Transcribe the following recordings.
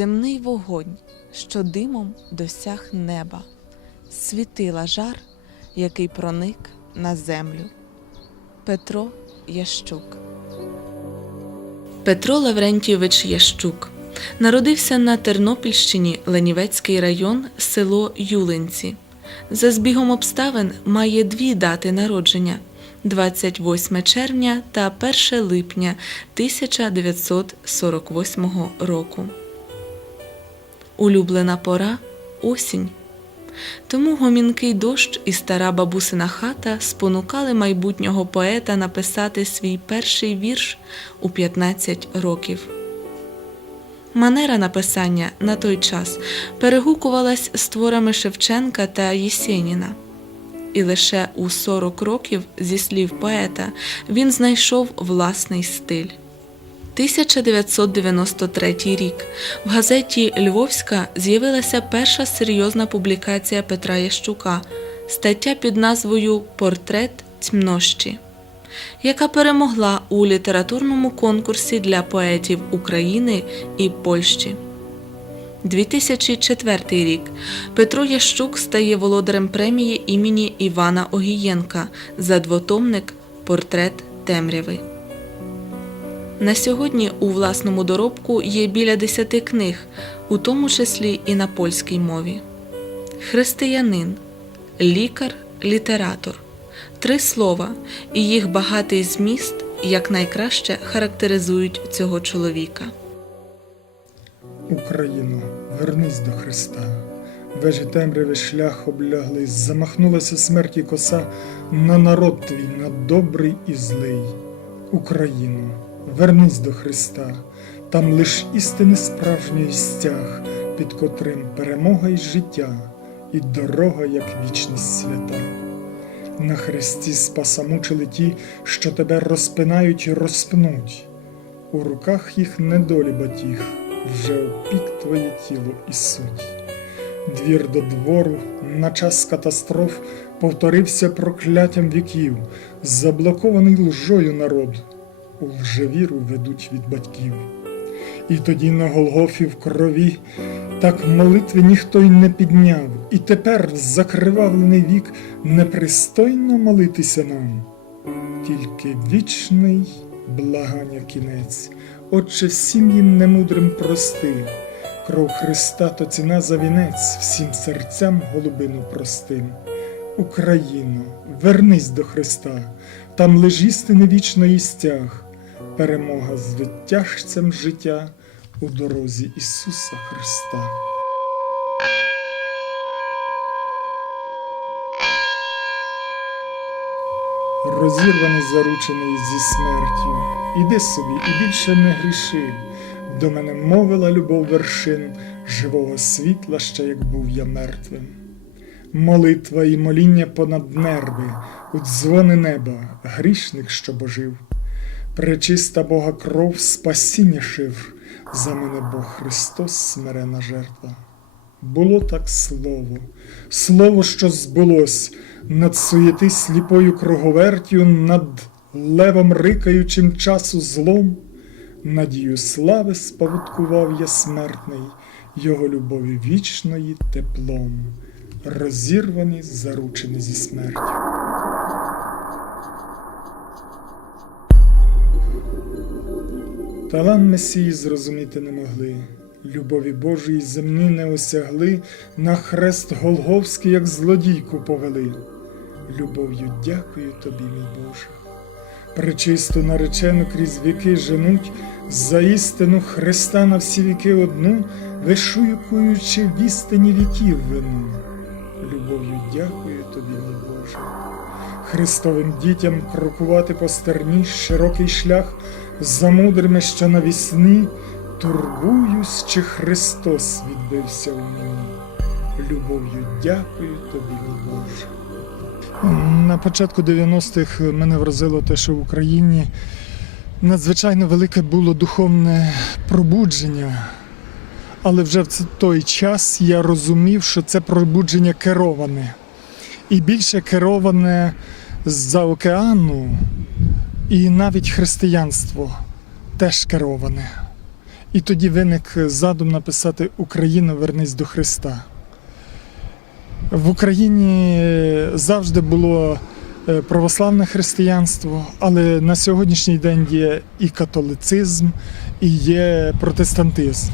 земний вогонь, що димом досяг неба, світила жар, який проник на землю. Петро Ящук Петро Лаврентійович Ящук народився на Тернопільщині Ленівецький район, село Юлинці. За збігом обставин має дві дати народження 28 червня та 1 липня 1948 року. Улюблена пора осінь. Тому гомінкий дощ і стара бабусина хата спонукали майбутнього поета написати свій перший вірш у 15 років. Манера написання на той час перегукувалась з творами Шевченка та Єсеніна. І лише у 40 років, зі слів поета, він знайшов власний стиль. 1993 рік в газеті Львовська з'явилася перша серйозна публікація Петра Ящука, стаття під назвою Портрет Тьмнощі, яка перемогла у літературному конкурсі для поетів України і Польщі. 2004 рік Петро Ящук стає володарем премії імені Івана Огієнка за двотомник Портрет темряви. На сьогодні у власному доробку є біля десяти книг, у тому числі і на польській мові. Християнин, лікар, літератор. Три слова, і їх багатий зміст якнайкраще характеризують цього чоловіка. Україно, вернись до Христа. Вежі темряви шлях облягли, замахнулася смерті коса на народ твій, на добрий і злий. Україно, вернись до Христа, там лиш істини справжньої стяг, під котрим перемога й життя, і дорога, як вічність свята. На хресті спаса мучили ті, що тебе розпинають і розпнуть. У руках їх недолі батіг, вже опік твоє тіло і суть. Двір до двору на час катастроф повторився прокляттям віків, заблокований лжою народ, лжевіру ведуть від батьків. І тоді на Голгофі в крові так молитви ніхто й не підняв, і тепер в закривавлений вік непристойно молитися нам, тільки вічний благання кінець, Отче всім їм немудрим прости, кров Христа то ціна за вінець, всім серцям голубину простим. Україно, вернись до Христа, там лиш істини вічної стяг, перемога з відтяжцем життя у дорозі Ісуса Христа. Розірваний заручений зі смертю, іди собі і більше не гріши. До мене мовила любов вершин живого світла, ще як був я мертвим. Молитва і моління понад нерви, у дзвони неба, грішник, що божив. Пречиста Бога кров спасіння шив, за мене Бог Христос смирена жертва. Було так слово, слово, що збулось, над суєти сліпою круговертю, над левом рикаючим часу злом, надію слави спавуткував я смертний, його любові вічної теплом, розірвані, заручені зі смертю. Талан Месії зрозуміти не могли, любові Божої земні не осягли, на хрест Голговський, як злодійку повели. Любов'ю дякую тобі, мій Боже. Пречисту наречену крізь віки женуть, за істину Христа на всі віки одну, вишуюкуючи в істині віків вину. Любов'ю дякую тобі, мій Боже. Христовим дітям крокувати по стерні широкий шлях за мудрими, що навісні, турбуюсь, чи Христос відбився у мені. Любов'ю дякую тобі, Боже. На початку 90-х мене вразило те, що в Україні надзвичайно велике було духовне пробудження. Але вже в той час я розумів, що це пробудження кероване. І більше кероване з-за океану, і навіть християнство теж кероване. І тоді виник задум написати Україну вернись до Христа. В Україні завжди було е, православне християнство, але на сьогоднішній день є і католицизм, і є протестантизм.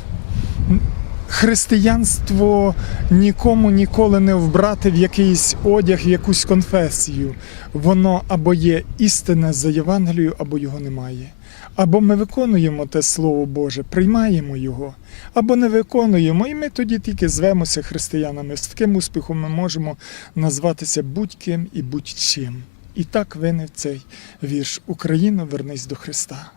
Християнство нікому ніколи не вбрати в якийсь одяг, в якусь конфесію. Воно або є істинне за Євангелією, або його немає. Або ми виконуємо те Слово Боже, приймаємо його, або не виконуємо, і ми тоді тільки звемося християнами. З таким успіхом ми можемо назватися будь-ким і будь-чим. І так виник цей вірш Україно, вернись до Христа.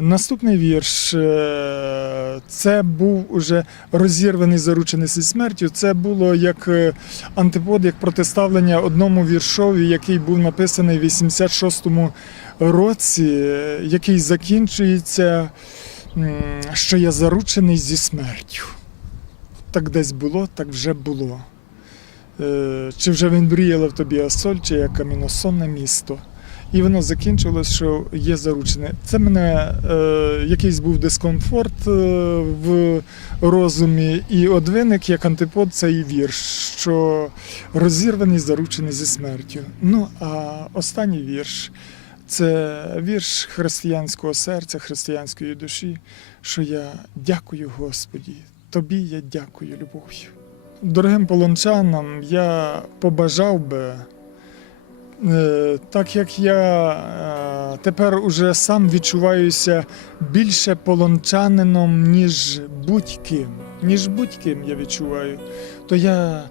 Наступний вірш е, це був уже розірваний заручений зі смертю. Це було як е, антипод, як протиставлення одному віршові, який був написаний в 86-му році, який закінчується, що я заручений зі смертю. Так десь було, так вже було. Е, Чи вже він мріяла в тобі Асоль, чи як каміносонне місто. І воно закінчилось, що є заручене. Це мене е, якийсь був дискомфорт е, в розумі, і от виник як антипод цей вірш, що розірваний, заручений зі смертю. Ну а останній вірш це вірш християнського серця, християнської душі, що я дякую Господі, тобі я дякую любов'ю. Дорогим полончанам я побажав би. Е, Так як я е, тепер уже сам відчуваюся більше полончанином, ніж будь-ким, ніж будь-ким я відчуваю, то я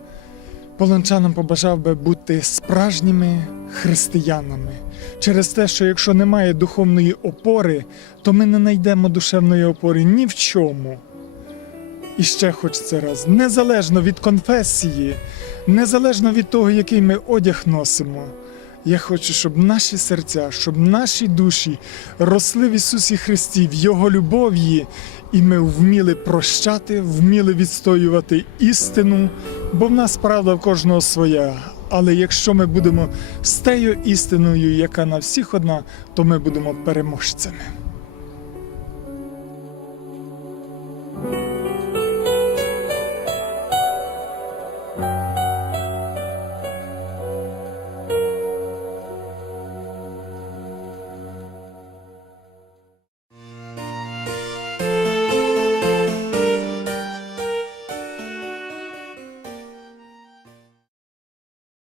полончанам побажав би бути справжніми християнами. Через те, що якщо немає духовної опори, то ми не знайдемо душевної опори ні в чому. І ще хочеться раз, незалежно від конфесії, незалежно від того, який ми одяг носимо. Я хочу, щоб наші серця, щоб наші душі росли в Ісусі Христі, в Його любові, і ми вміли прощати, вміли відстоювати істину, бо в нас правда в кожного своя. Але якщо ми будемо з тією істиною, яка на всіх одна, то ми будемо переможцями.